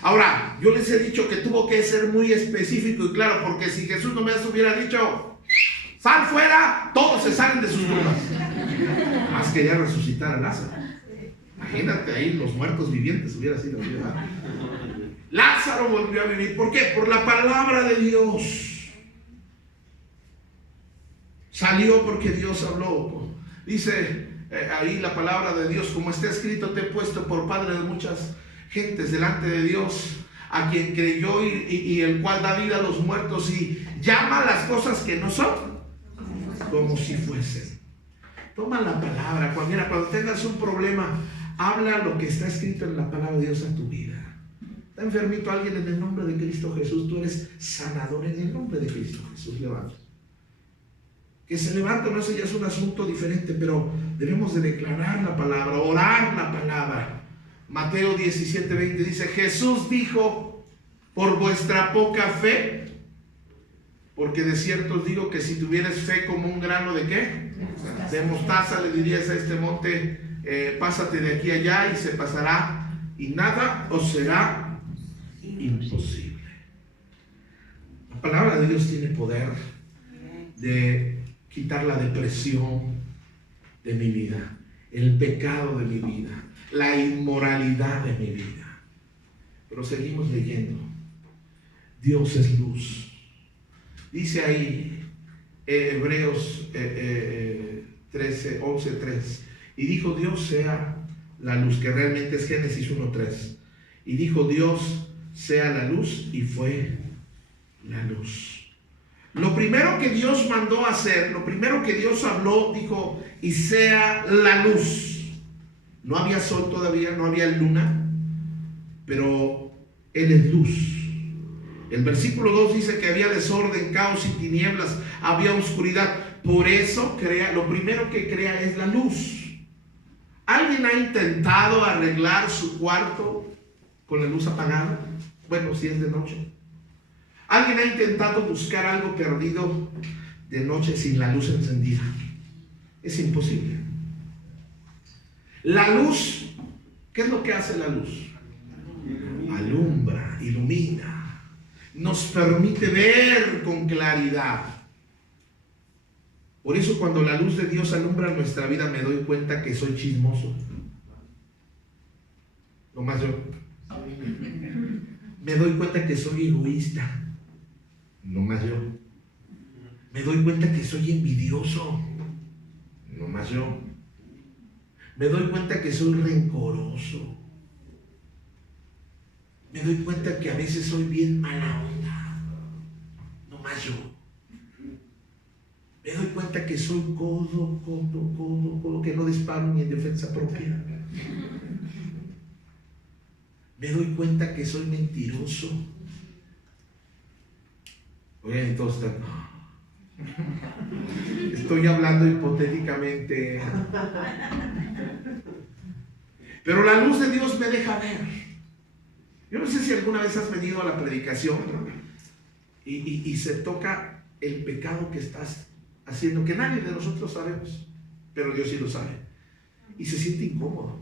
Ahora, yo les he dicho que tuvo que ser muy específico y claro, porque si Jesús no me hubiera dicho: sal fuera, todos se salen de sus tumbas. Más quería resucitar a Lázaro. Imagínate ahí los muertos vivientes, hubiera sido, ¿verdad? Lázaro volvió a vivir. ¿Por qué? Por la palabra de Dios. Salió porque Dios habló. Dice ahí la palabra de Dios: como está escrito, te he puesto por padre de muchas gentes delante de Dios, a quien creyó y el cual da vida a los muertos y llama las cosas que no son como si fuesen. Toma la palabra. Cuando tengas un problema, habla lo que está escrito en la palabra de Dios a tu vida. Está enfermito alguien, en el nombre de Cristo Jesús, tú eres sanador en el nombre de Cristo Jesús. Levanta. Que se levanta, no sé, ya es un asunto diferente, pero debemos de declarar la palabra, orar la palabra. Mateo 17:20 dice: Jesús dijo: por vuestra poca fe, porque de cierto os digo que si tuvieras fe como un grano de ¿qué? De mostaza, le dirías a este monte: pásate de aquí a allá, y se pasará, y nada os será imposible. La palabra de Dios tiene poder de quitar la depresión de mi vida, el pecado de mi vida, la inmoralidad de mi vida. Pero seguimos leyendo. Dios es luz. Dice ahí Hebreos 11:3. Y dijo: Dios sea la luz, que realmente es Génesis 1:3. Y dijo Dios: sea la luz, y fue la luz. Lo primero que Dios mandó hacer, lo primero que Dios habló, dijo: y sea la luz. No había sol todavía, no había luna, pero Él es luz. El versículo 2 dice que había desorden, caos y tinieblas, había oscuridad. Por eso lo primero que crea es la luz. ¿Alguien ha intentado arreglar su cuarto con la luz apagada? Bueno, si es de noche. ¿Alguien ha intentado buscar algo perdido de noche sin la luz encendida? Es imposible. La luz, ¿qué es lo que hace la luz? Alumbra, ilumina, nos permite ver con claridad. Por eso cuando la luz de Dios alumbra nuestra vida, me doy cuenta que soy chismoso. No más yo. Me doy cuenta que soy egoísta. No más yo. Me doy cuenta que soy envidioso. No más yo. Me doy cuenta que soy rencoroso. Me doy cuenta que a veces soy bien mala onda. No más yo. Me doy cuenta que soy codo, que no disparo ni en defensa propia. Me doy cuenta que soy mentiroso. Oigan, entonces estoy hablando hipotéticamente. Pero la luz de Dios me deja ver. Yo no sé si alguna vez has venido a la predicación y se toca el pecado que estás haciendo, que nadie de nosotros sabemos, pero Dios sí lo sabe. Y se siente incómodo.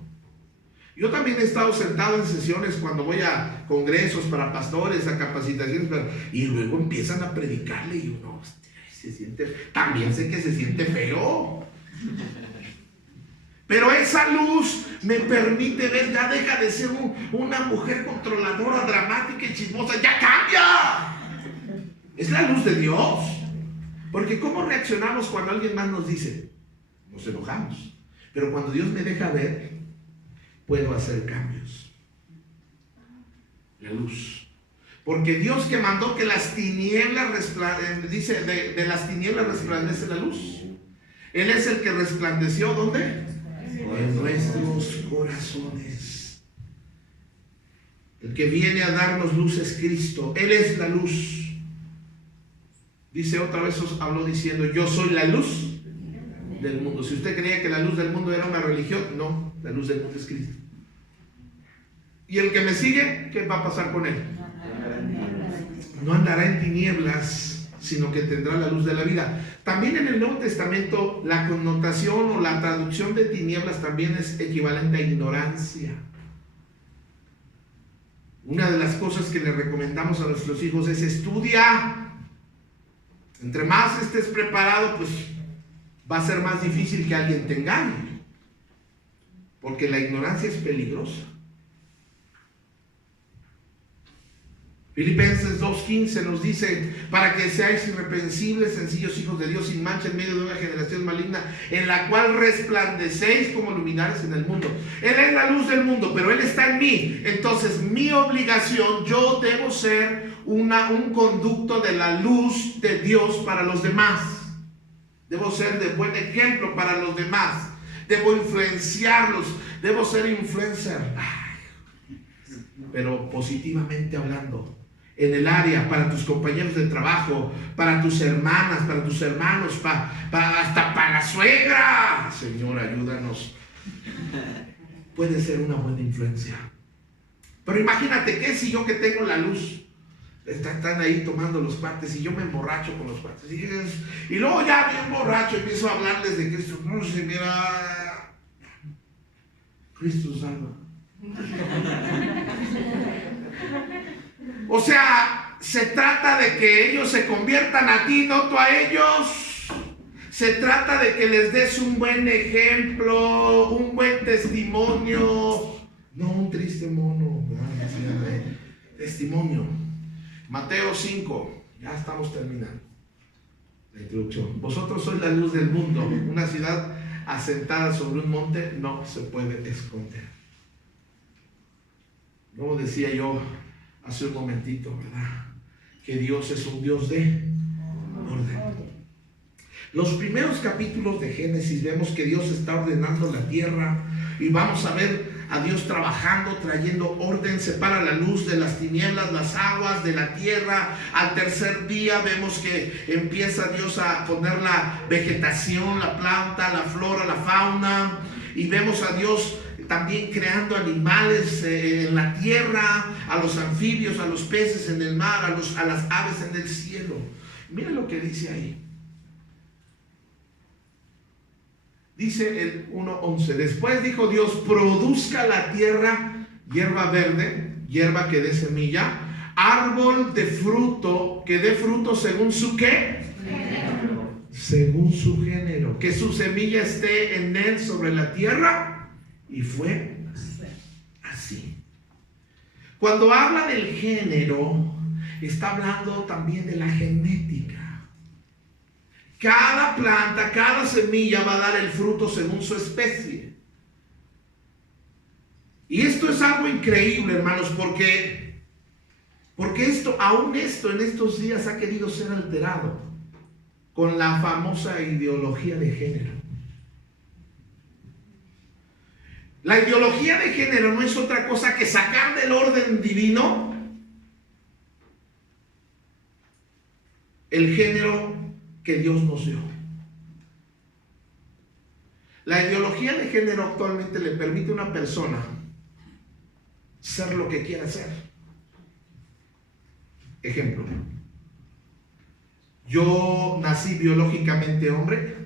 Yo también he estado sentado en sesiones cuando voy a congresos para pastores, a capacitaciones, y luego empiezan a predicarle y uno, hostia, se siente, también sé que se siente feo. Pero esa luz me permite ver, ya deja de ser una mujer controladora, dramática y chismosa, ya cambia. Es la luz de Dios. Porque ¿cómo reaccionamos cuando alguien más nos dice? Nos enojamos. Pero cuando Dios me deja ver, puedo hacer cambios. La luz. Porque Dios que mandó que las tinieblas dice, de las tinieblas resplandece la luz. Él es el que resplandeció, ¿dónde? En nuestros corazones. El que viene a darnos luz es Cristo. Él es la luz. Dice otra vez, os habló diciendo, yo soy la luz del mundo. Si usted creía que la luz del mundo era una religión, no, la luz del mundo es Cristo. Y el que me sigue, ¿qué va a pasar con él? No andará en tinieblas, sino que tendrá la luz de la vida. También en el Nuevo Testamento la connotación o la traducción de tinieblas también es equivalente a ignorancia. Una de las cosas que le recomendamos a nuestros hijos es estudia. Entre más estés preparado, pues va a ser más difícil que alguien te engañe, porque la ignorancia es peligrosa. Filipenses 2:15 nos dice, para que seáis irreprensibles, sencillos hijos de Dios, sin mancha en medio de una generación maligna, en la cual resplandecéis como luminares en el mundo. Él es la luz del mundo, pero Él está en mí. Entonces mi obligación, yo debo ser un conducto de la luz de Dios para los demás. Debo ser de buen ejemplo para los demás. Debo influenciarlos. Debo ser influencer. Pero positivamente hablando. En el área, para tus compañeros de trabajo, para tus hermanas, para tus hermanos, hasta para la suegra. Señor, ayúdanos. Puede ser una buena influencia. Pero imagínate, ¿qué si yo que tengo la luz? Están ahí tomando los cuates y yo me emborracho con los cuates. Y luego ya bien borracho empiezo a hablarles de Cristo. No sé, mira, Cristo salva. O sea, se trata de que ellos se conviertan a ti, no tú a ellos. Se trata de que les des un buen ejemplo, un buen testimonio. No un triste mono, testimonio. Mateo 5, ya estamos terminando la introducción. Vosotros sois la luz del mundo. Una ciudad asentada sobre un monte no se puede esconder. Como decía yo hace un momentito, ¿verdad? Que Dios es un Dios de orden. Los primeros capítulos de Génesis vemos que Dios está ordenando la tierra y vamos a ver a Dios trabajando, trayendo orden, separa la luz de las tinieblas, las aguas de la tierra. Al tercer día vemos que empieza Dios a poner la vegetación, la planta, la flora, la fauna, y vemos a Dios también creando animales en la tierra, a los anfibios, a los peces en el mar, a las aves en el cielo. Miren lo que dice ahí. Dice el 1:11, después dijo Dios, produzca la tierra hierba verde, hierba que dé semilla, árbol de fruto, que dé fruto según su ¿qué? Según su género, que su semilla esté en él sobre la tierra, y fue así. Cuando habla del género, está hablando también de la genética. Cada planta, cada semilla va a dar el fruto según su especie. Y esto es algo increíble, hermanos, porque aún esto en estos días ha querido ser alterado con la famosa ideología de género. La ideología de género no es otra cosa que sacar del orden divino el género que Dios nos dio. La ideología de género actualmente le permite a una persona ser lo que quiera ser. Ejemplo, yo nací biológicamente hombre,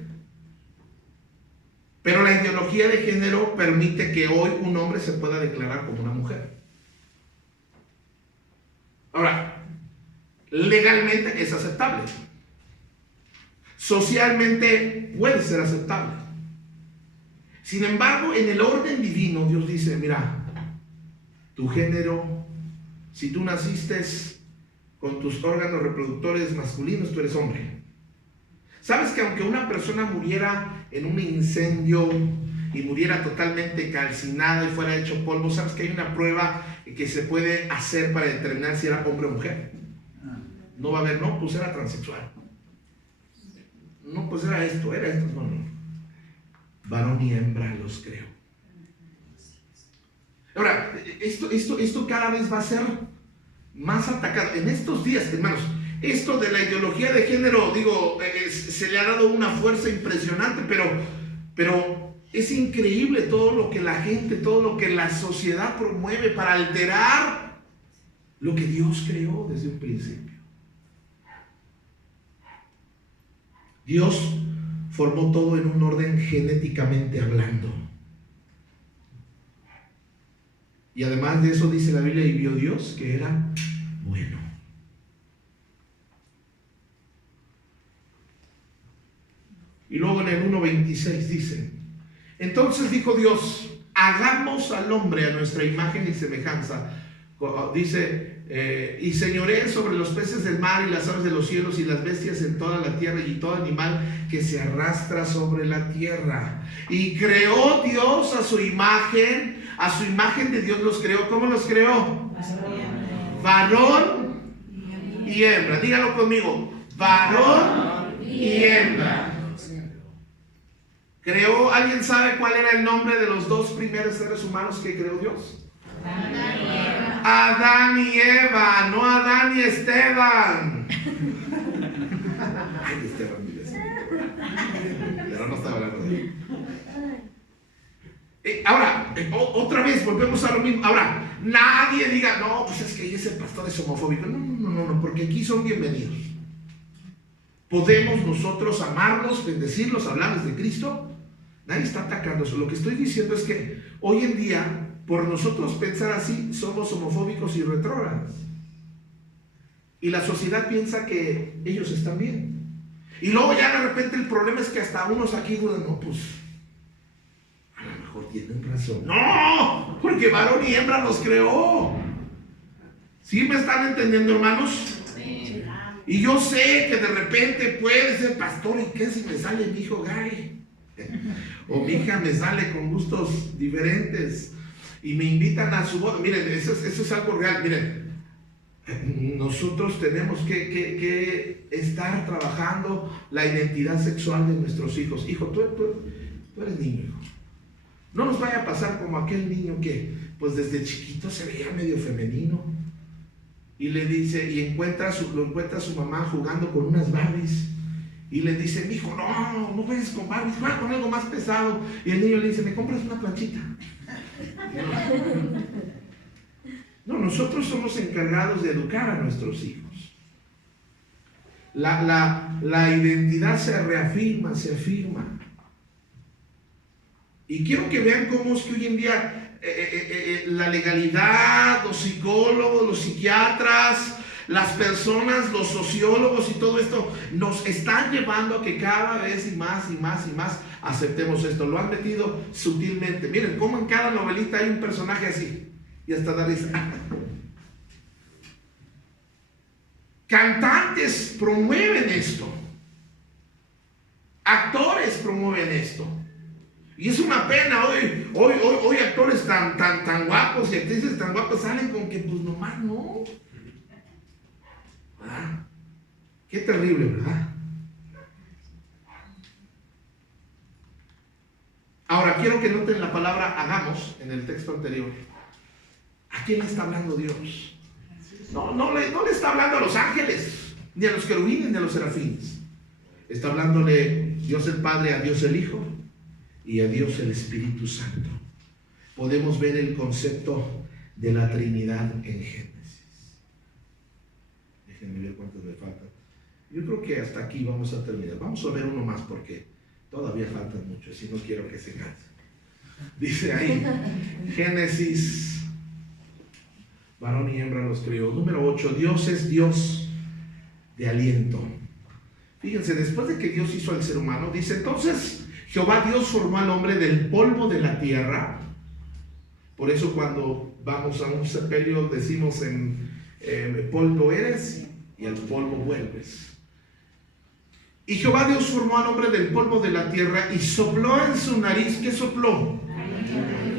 pero la ideología de género permite que hoy un hombre se pueda declarar como una mujer. Ahora, legalmente es aceptable. Socialmente puede ser aceptable. Sin embargo, en el orden divino, Dios dice, mira, tu género, si tú naciste con tus órganos reproductores masculinos, tú eres hombre. ¿Sabes que aunque una persona muriera en un incendio y muriera totalmente calcinada y fuera hecho polvo, sabes que hay una prueba que se puede hacer para determinar si era hombre o mujer? No va a haber, no, pues era transexual. No, pues era esto, no. Varón y hembra los creo. Ahora, esto cada vez va a ser más atacado. En estos días, hermanos, esto de la ideología de género, digo, se le ha dado una fuerza impresionante, pero es increíble todo lo que la gente, todo lo que la sociedad promueve para alterar lo que Dios creó desde un principio. Dios formó todo en un orden genéticamente hablando. Y además de eso dice la Biblia, y vio Dios que era bueno. Y luego en el 1:26 dice, entonces dijo Dios, hagamos al hombre a nuestra imagen y semejanza. Dice, y señoreen sobre los peces del mar y las aves de los cielos y las bestias en toda la tierra y todo animal que se arrastra sobre la tierra. Y creó Dios a su imagen de Dios los creó. ¿Cómo los creó? Varón y hembra. Dígalo conmigo, varón y hembra. Creó, ¿alguien sabe cuál era el nombre de los dos primeros seres humanos que creó Dios? Adán y Eva, no Adán y Esteban. Ay, Esteban, pero no estaba hablando de él. Ahora, otra vez volvemos a lo mismo. Ahora, nadie diga, no, pues es que ese pastor es homofóbico. No, porque aquí son bienvenidos. Podemos nosotros amarlos, bendecirlos, hablarles de Cristo. Nadie está atacando eso. Lo que estoy diciendo es que hoy en día, por nosotros pensar así, somos homofóbicos y retrógrados. Y la sociedad piensa que ellos están bien. Y luego ya de repente el problema es que hasta unos aquí dudan, no, pues a lo mejor tienen razón. No, porque varón y hembra los creó. ¿Sí me están entendiendo, hermanos? Sí. Y yo sé que de repente puede ser pastor, ¿y qué si me sale mi hijo gay? O mi hija me sale con gustos diferentes y me invitan a su boda. Miren, eso es algo real. Miren, nosotros tenemos que estar trabajando la identidad sexual de nuestros hijos. Hijo, tú eres niño, hijo. No nos vaya a pasar como aquel niño que pues desde chiquito se veía medio femenino y le dice, y lo encuentra su mamá jugando con unas Barbies. Y le dice, hijo, no vayas con Barbies, va con algo más pesado. Y el niño le dice, ¿me compras una planchita? No, nosotros somos encargados de educar a nuestros hijos. La identidad se reafirma, se afirma. Y quiero que vean cómo es que hoy en día la legalidad, los psicólogos, los psiquiatras, las personas, los sociólogos y todo esto nos están llevando a que cada vez y más aceptemos esto. Lo han metido sutilmente. Miren cómo en cada novelita hay un personaje así y hasta da risa. Cantantes promueven esto, actores promueven esto, y es una pena. Hoy actores tan guapos y actrices tan guapas salen con que pues nomás no. Qué terrible, ¿verdad? Ahora quiero que noten la palabra hagamos en el texto anterior. ¿A quién le está hablando Dios? No le está hablando a los ángeles, ni a los querubines, ni a los serafines. Está hablándole Dios el Padre a Dios el Hijo y a Dios el Espíritu Santo. Podemos ver el concepto de la Trinidad en Génesis. Déjenme ver cuántos me faltan. Yo creo que hasta aquí vamos a terminar. Vamos a ver uno más porque todavía faltan muchos y no quiero que se cansen. Dice ahí, Génesis, varón y hembra los crió. Número 8, Dios es Dios de aliento. Fíjense, después de que Dios hizo al ser humano, dice, entonces Jehová Dios formó al hombre del polvo de la tierra. Por eso cuando vamos a un sepelio decimos polvo eres y al polvo vuelves. Y Jehová Dios formó al hombre del polvo de la tierra y sopló en su nariz. ¿Qué sopló?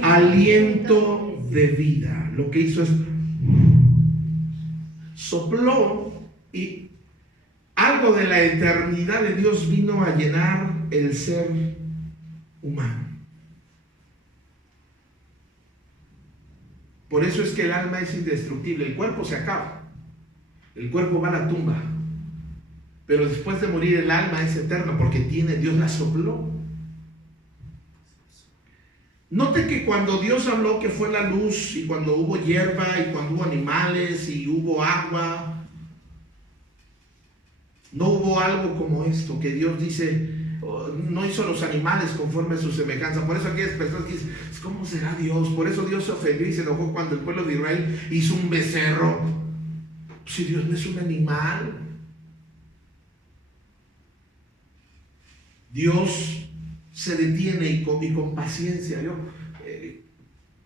Aliento de vida. Lo que hizo es sopló y algo de la eternidad de Dios vino a llenar el ser humano. Por eso es que el alma es indestructible. El cuerpo se acaba, el cuerpo va a la tumba, pero después de morir el alma es eterna porque Dios la sopló. Note que cuando Dios habló que fue la luz, y cuando hubo hierba, y cuando hubo animales, y hubo agua, no hubo algo como esto, que Dios dice, no hizo los animales conforme a su semejanza. Por eso aquellas personas que dicen, ¿cómo será Dios? Por eso Dios se ofendió y se enojó cuando el pueblo de Israel hizo un becerro. Si Dios no es un animal. Dios se detiene y con paciencia. Yo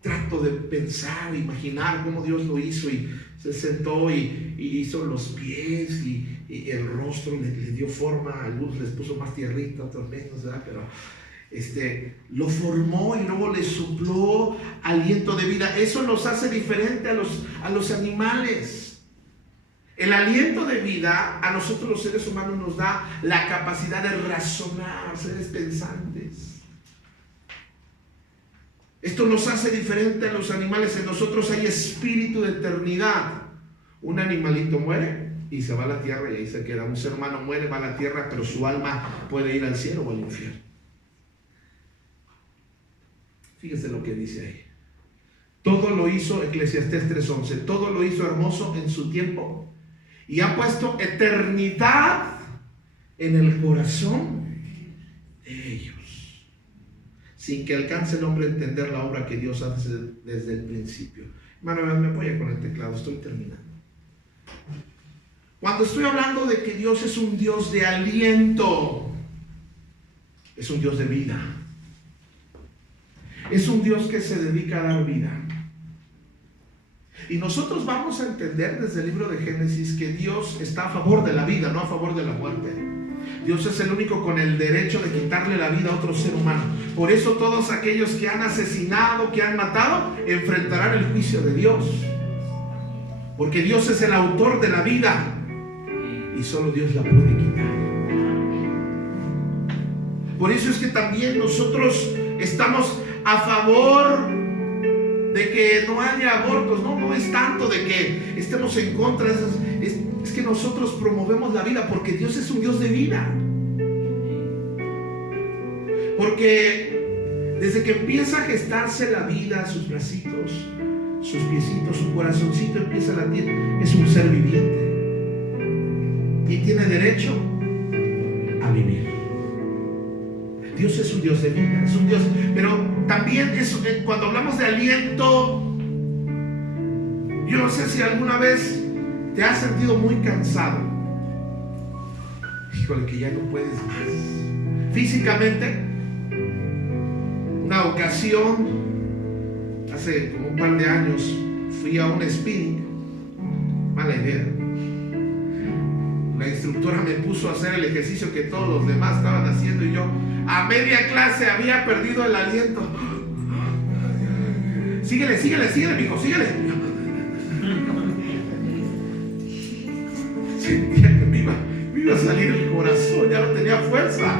trato de pensar, imaginar cómo Dios lo hizo, y se sentó y hizo los pies y el rostro, le dio forma. A algunos les puso más tierrita, otros menos, ¿verdad? Pero lo formó y luego le sopló aliento de vida. Eso nos hace diferente a los animales. El aliento de vida a nosotros los seres humanos nos da la capacidad de razonar, seres pensantes. Esto nos hace diferente a los animales. En nosotros hay espíritu de eternidad. Un animalito muere y se va a la tierra y ahí se queda. Un ser humano muere, va a la tierra, pero su alma puede ir al cielo o al infierno. Fíjese lo que dice ahí. Todo lo hizo, Eclesiastés 3:11, todo lo hizo hermoso en su tiempo y ha puesto eternidad en el corazón de ellos, sin que alcance el hombre a entender la obra que Dios hace desde el principio. Hermano, me apoya con el teclado, estoy terminando. Cuando estoy hablando de que Dios es un Dios de aliento, es un Dios de vida. Es un Dios que se dedica a dar vida. Y nosotros vamos a entender desde el libro de Génesis que Dios está a favor de la vida, no a favor de la muerte. Dios es el único con el derecho de quitarle la vida a otro ser humano. Por eso todos aquellos que han asesinado, que han matado, enfrentarán el juicio de Dios. Porque Dios es el autor de la vida y solo Dios la puede quitar. Por eso es que también nosotros estamos a favor de que no haya abortos. No es tanto de que estemos en contra, es que nosotros promovemos la vida porque Dios es un Dios de vida. Porque desde que empieza a gestarse la vida, sus bracitos, sus piecitos, su corazoncito empieza a latir, es un ser viviente y tiene derecho a vivir. Dios es un Dios de vida, es un Dios, pero también cuando hablamos de aliento, yo no sé si alguna vez te has sentido muy cansado. Híjole, que ya no puedes más. Físicamente, una ocasión, hace como un par de años, fui a un spinning. Mala idea. La instructora me puso a hacer el ejercicio que todos los demás estaban haciendo y yo a media clase había perdido el aliento. Síguele, mijo, síguele. Sentía que me iba a salir el corazón, ya no tenía fuerza,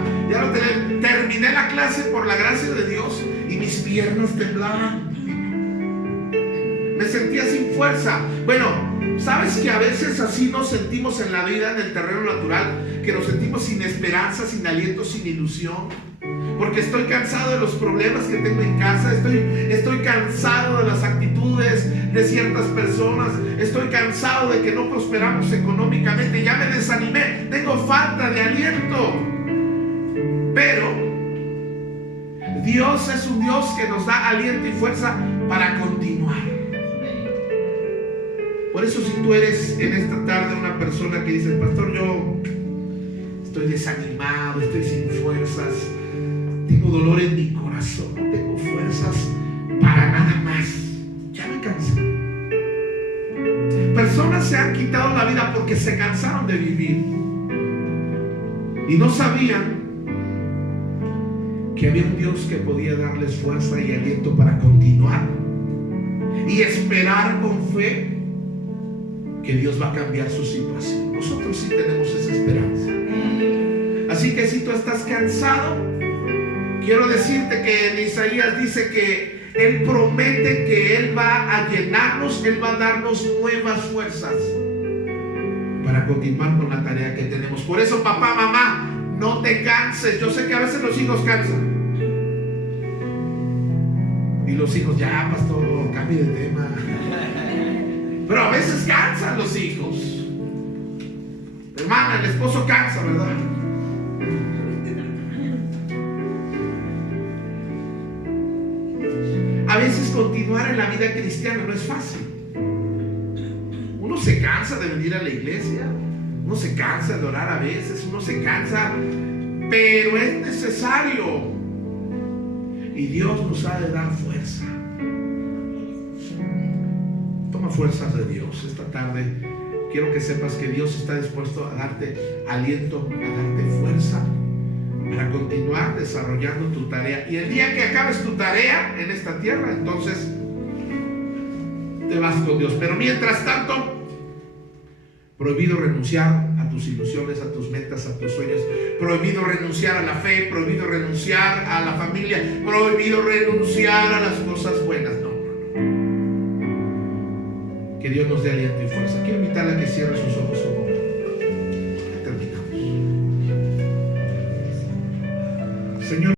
terminé la clase por la gracia de Dios y mis piernas temblaban. Me sentía sin fuerza. Bueno, ¿sabes que a veces así nos sentimos en la vida, en el terreno natural? Que nos sentimos sin esperanza, sin aliento, sin ilusión. porque estoy cansado de los problemas que tengo en casa, estoy cansado de las actitudes de ciertas personas, estoy cansado de que no prosperamos económicamente, ya me desanimé, tengo falta de aliento. Pero Dios es un Dios que nos da aliento y fuerza para continuar. Por eso, si tú eres en esta tarde una persona que dice: pastor, yo estoy desanimado, estoy sin fuerzas, tengo dolor en mi corazón, no tengo fuerzas para nada más, ya me cansé. Personas se han quitado la vida porque se cansaron de vivir y no sabían que había un Dios que podía darles fuerza y aliento para continuar y esperar con fe que Dios va a cambiar su situación. Nosotros sí tenemos esa esperanza. Así que si tú estás cansado, quiero decirte que en Isaías dice que Él promete que Él va a llenarnos, Él va a darnos nuevas fuerzas para continuar con la tarea que tenemos. Por eso, papá, mamá, no te canses. Yo sé que a veces los hijos cansan. Y los hijos: ya, pastor, cambie de tema. Pero a veces cansan los hijos. Hermana, el esposo cansa, ¿verdad? A veces continuar en la vida cristiana no es fácil. Uno se cansa de venir a la iglesia, uno se cansa de orar a veces, uno se cansa, pero es necesario. Y Dios nos ha de dar fuerza. Toma fuerzas de Dios. Esta tarde quiero que sepas que Dios está dispuesto a darte aliento, a darte fuerza para continuar desarrollando tu tarea. Y el día que acabes tu tarea en esta tierra, entonces te vas con Dios. Pero mientras tanto, prohibido renunciar a tus ilusiones, a tus metas, a tus sueños. Prohibido renunciar a la fe, prohibido renunciar a la familia, prohibido renunciar a las cosas buenas. No. Que Dios nos dé aliento y fuerza. Quiero invitarle a que cierre sus ojos un momento. Ya terminamos. Señor.